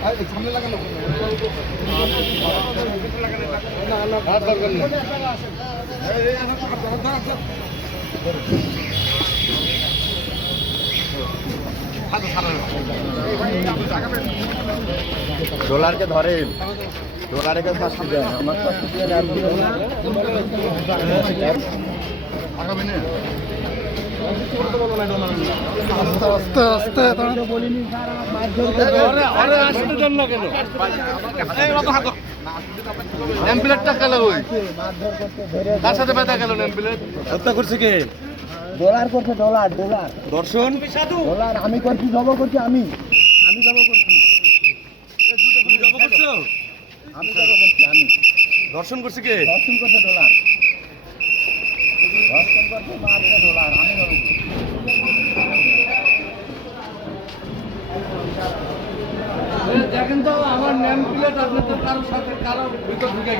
সামনে লাগানো ডলারকে ধরেন, ডলারকে ফাঁসি দেন, আমার ফাঁসি দেন। আস্তে আস্তে বলিনি নেমপ্লেটটা গেল ওই তার সাথে ব্যথা গেল নেমপ্লেট হত্যা করছে কে? ডলার করছে ডলার ডলার দর্শন ডলার আমি করছি জব করছি আমি জব করছি তুমি জব করছো? আমি জব করছি আমি দর্শন করছে কে? দর্শন করছে ডলার দর্শন করছে মারছে ডলার আমি জব করছি দেখেন তো আমার নেম প্লেট আপনাদের কারোর সাথে কারোর ভিতর ঢুকে